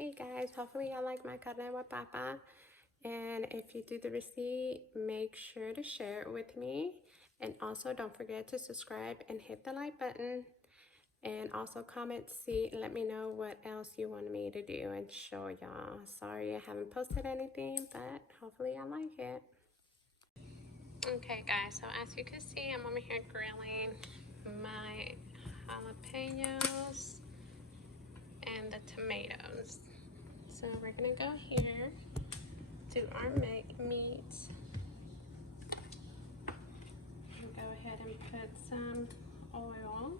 Hey guys, hopefully y'all like my carne with papa. And if you do the receipt, make sure to share it with me. And also don't forget to subscribe and hit the like button. And also comment C and let me know what else you want me to do and show y'all. Sorry I haven't posted anything, but hopefully y'all like it. Okay guys, so as you can see, I'm over here grilling my jalapenos and the tomatoes. So we're gonna go here to our meat. And go ahead and put some oil.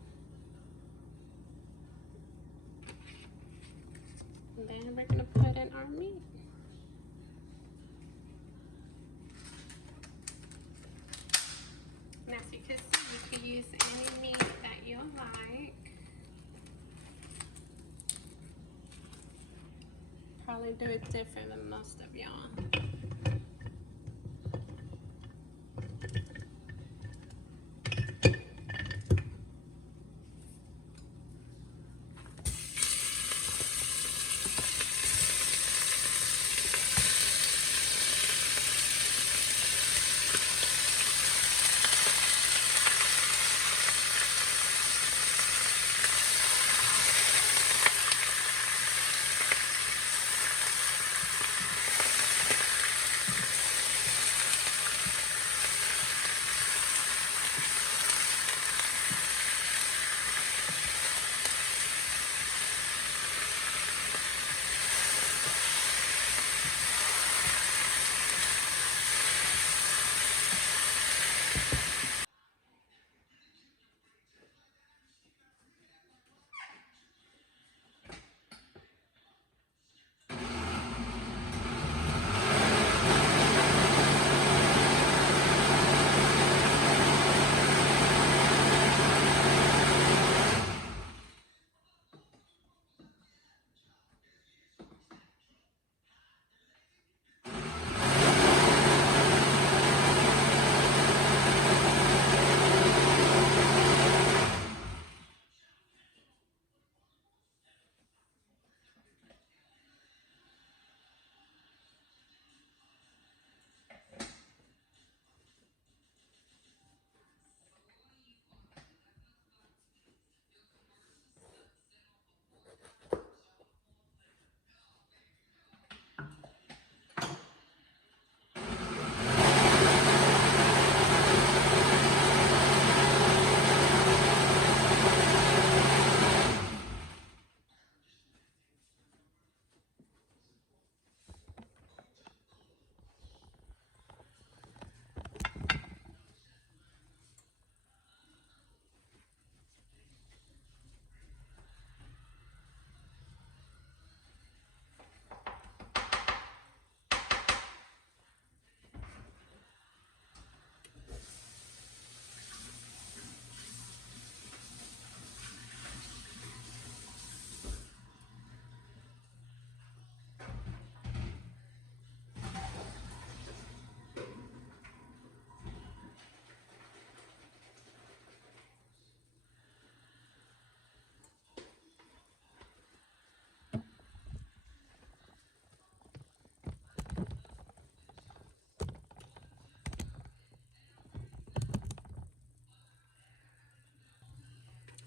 And then we're gonna put in our meat. And as you can see, you can use any meat that you like. Probably do it different than most of y'all.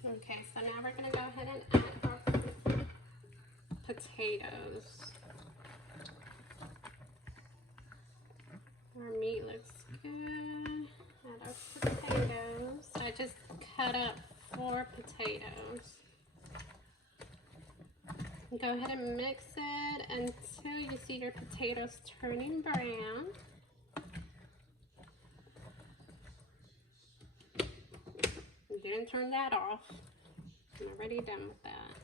Okay, so now we're gonna go ahead and add our potatoes. Our meat looks good. Add our potatoes. I just cut up 4 potatoes. Go ahead and mix it until you see your potatoes turning brown. You didn't turn that off. I'm already done with that.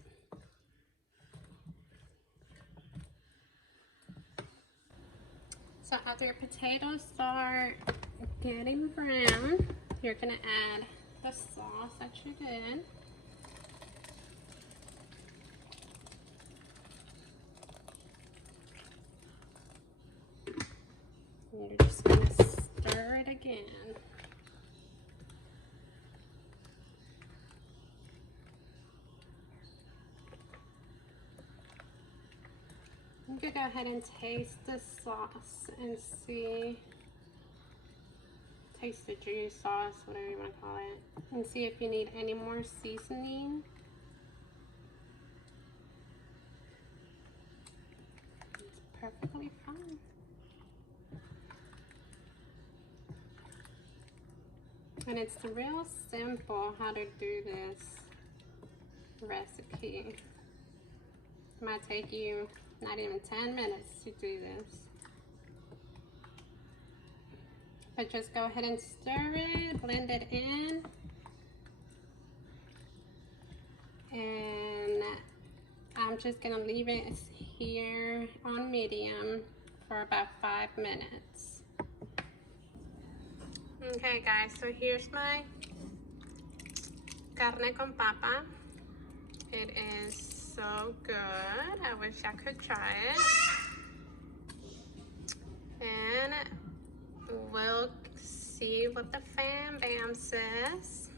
So after your potatoes start getting brown, you're gonna add the sauce that you did. And you're just gonna stir it again. I'm gonna go ahead and taste the sauce and see, taste the juice sauce, whatever you want to call it, and see if you need any more seasoning. It's perfectly fine. And it's real simple how to do this recipe. It might take you not even 10 minutes to do this. But just go ahead and stir it, blend it in. And I'm just gonna leave it here on medium for about 5 minutes. Okay guys, so here's my carne con papa. It is so good. I wish I could try it. And we'll see what the fan bam says.